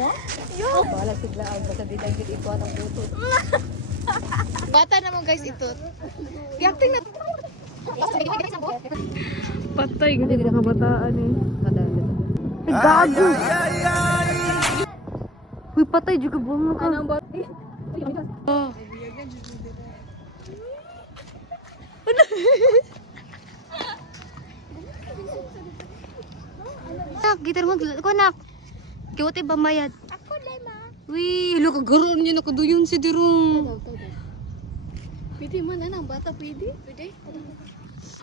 mo? Yo. Wala sigla ang basta bidang gid ito ang buto. Bata naman guys ito. Acting na. Patay gid ka kabataan eh. Kadali. Ay gago. Uy patay juga buang ka. Anong ba? Oh. Nak, gitar mo ko nak. Kiwate ba mayad? Ako lang ma. Uy, lo kagaron niya nakaduyon si dirong. Pwede man anang bata pwede? Pwede?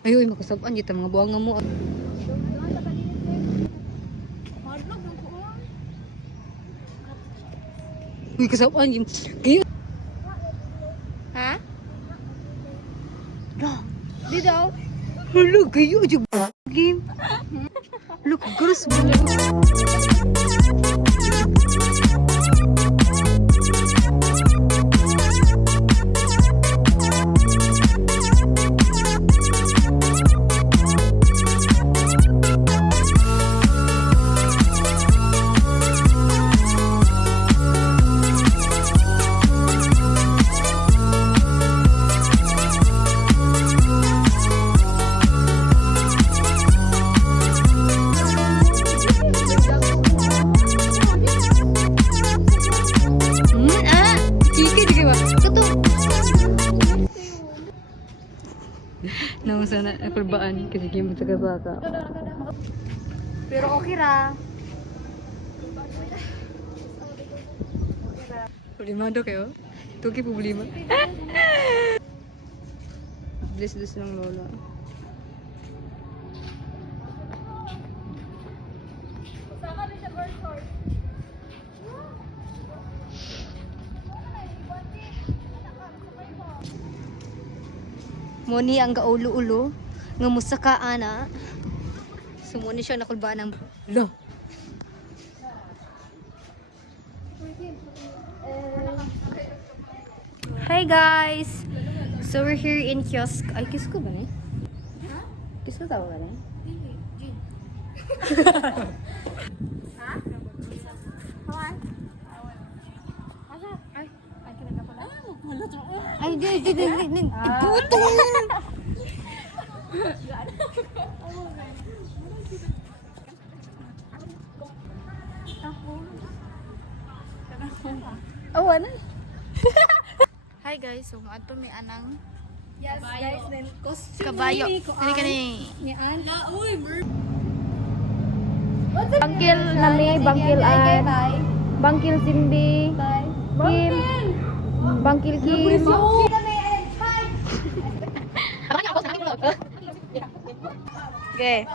Ayoy, makasabaan dito mga buwang nga mo. Uy, kasabaan yun. Kaya... Ha? Lah, Di daw. hala, kayo aja game. Look, girls. Nang sana nakulbaan kasi game sa kasaka. Pero okay ra. Problemado kayo? Tuki problema. Bless ng lola. Moni ang gaulo-ulo nga musaka ana. Sumuni siya nakulbaan ng lo. Hi guys. So we're here in kiosk. Ay kiss ko ba ni? Kiss ko tawag ba ni? Ay, di. Putong! Awan. Hi guys, so ato may anang Yes, guys, then costume. kabayo. Dili ka ni. Ni Ana. Uy, Bangkil nami, bangkil ay. Bangkil Cindy. Kim. Bangkil Kim. Okay.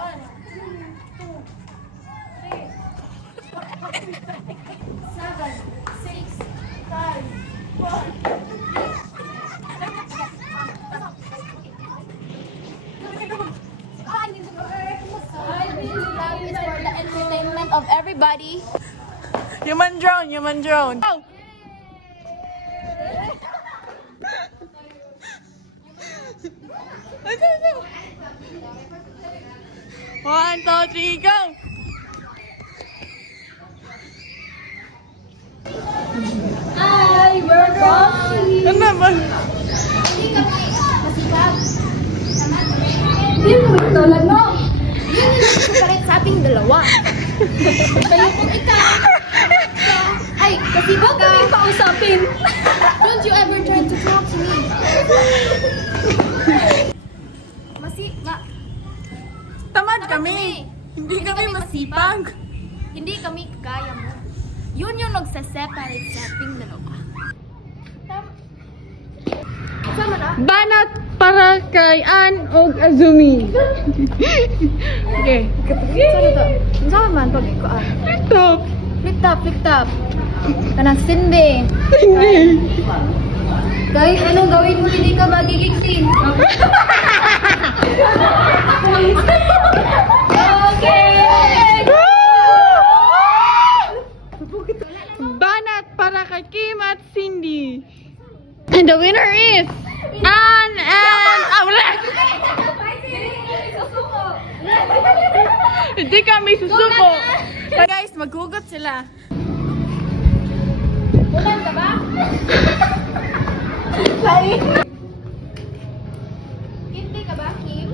For the entertainment of everybody. Human drone. Oh. One, two, three, go! Hi, we're going. Ano ba? Hindi kami masipag. Hindi mo ito lang, no? Yun yung nagsusupalit sa ating dalawa. Kaya kung ikaw, ay, masipag ka. Huwag pausapin. Don't you ever try to talk to me. Tamad kami. Hindi kami masipag. Hindi kami kaya mo. Yun yung nagsa-separate sa ating dalawa. Sama na? Banat para kay Ann og Azumi. Okay. Sana to? Sama man pag ikuan. Stop. Flip top. Kanang Cindy. Hindi. Guys, anong gawin mo? Hindi ka magigising. Okay! Banat para kay Kim at Cindy. And the winner is Ann and... Ah, wala! Hindi kami susuko. Guys, maghugot sila. Ulan ka ba? Hindi ka ba, Kim?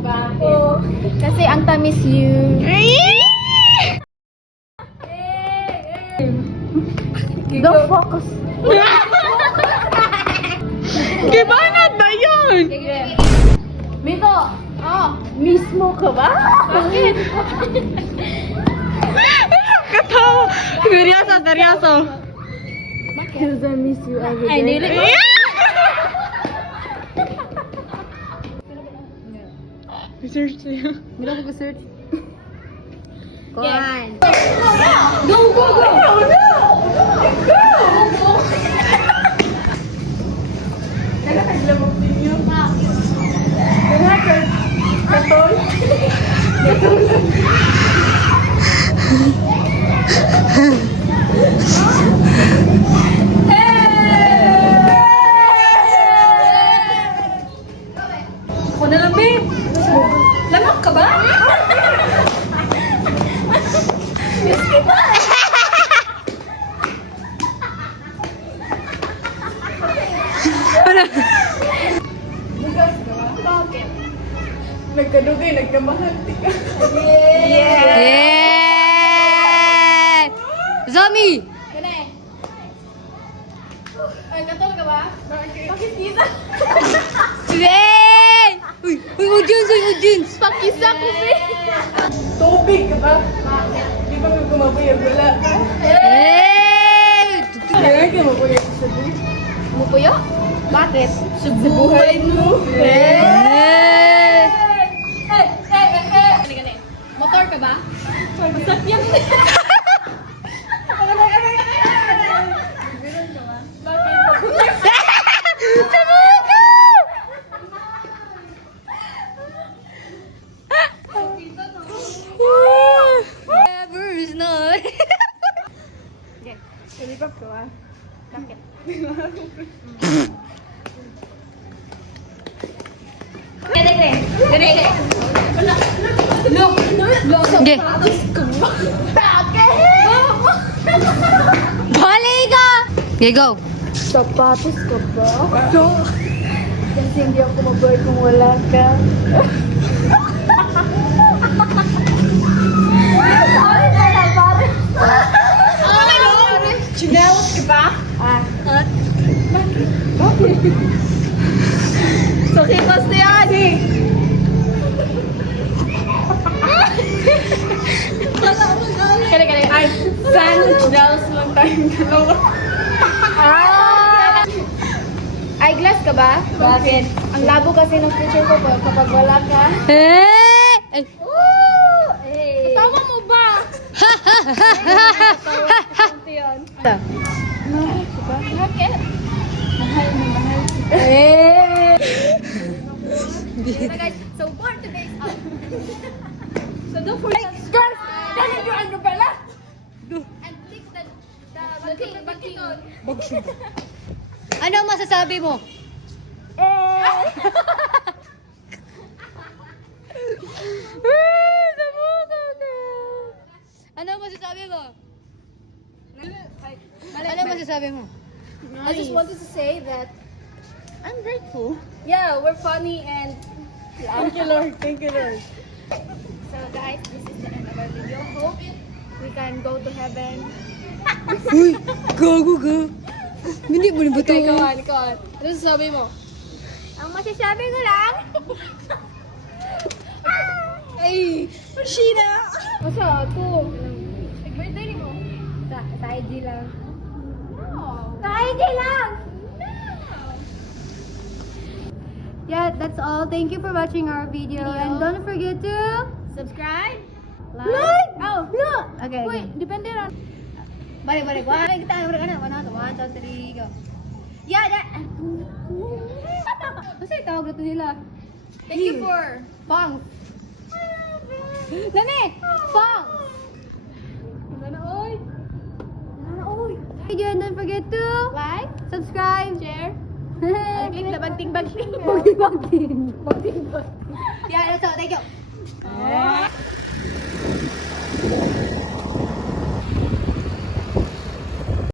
Bakit? Kasi ang tamis you. Don't focus. Gibanat ba yun? Miko! Oh, mismo ka ba? Bakit? Katawa. Seryoso, seryoso. Because I miss you every day. Ay, nili mo. Research siya. Mila ko search. Kuhan. Go, go, go! Naglamog ninyo. Katol. Ako na lang, babe. Lamok ka ba? Nagkadugay, nagkamahati ka. Yeah! Zombie! Kene. Ay, katol ka ba? Bakit kisa? Yay! Uy, audience, audience! Pakisa ko, be. Tubig ka ba? Di ba may gumabuya? Wala ka. Hey! Kaya ka mabuya sa buhay. Mupuyo? Bakit? Sa buhay mo. Hey! Motor ka ba? Masakyan. Never is not. Nalipap ka ba? Bakit? Sige. Bali ka! Okay, go. Sapatos ka ba? Kasi hindi ako mabuhay kung wala ka. Chinelos ka ba? So, kipas na yan eh. Kaya. Ay, sandwich chinelos lang tayong dalawa. Eyeglass ka ba? Bakit? Ang labo kasi ng future ko kapag wala ka. Hey! Tawa mo ba? Ito yun. Bakit? Mahal na mahal kita. Guys, so for today's so don't forget girls, dahil yung ano pala? And click the button. Ano masasabi mo? Ano masasabi mo? Ano masasabi mo? I just wanted to say that I'm grateful. yeah, we're funny and Thank you, Lord. Thank you, Lord. so guys, this is the end of our video. Hope we can go to heaven. Uy! Gago ka! Hindi mo ba ito? Okay, go on. Ano sasabi mo? Ang masasabi ko lang. Ay! Sheena! Masa, ito. Birthday mo? Sa ID lang. No. Sa ID lang! Yeah, that's all. Thank you for watching our video. And don't forget to subscribe, like. Oh, look. Okay. Wait, depende lang. Balik. Wala kita. Wala. 1, 2, 3, go. Yeah, that. Kasi tawag na ito nila. Thank you for. Pang! Nani! Pang! Oy. Video and don't forget to Like, subscribe, share, and click the bag ting bag ting. Bagting. Bag ting bag. Yeah, that's all. Thank you.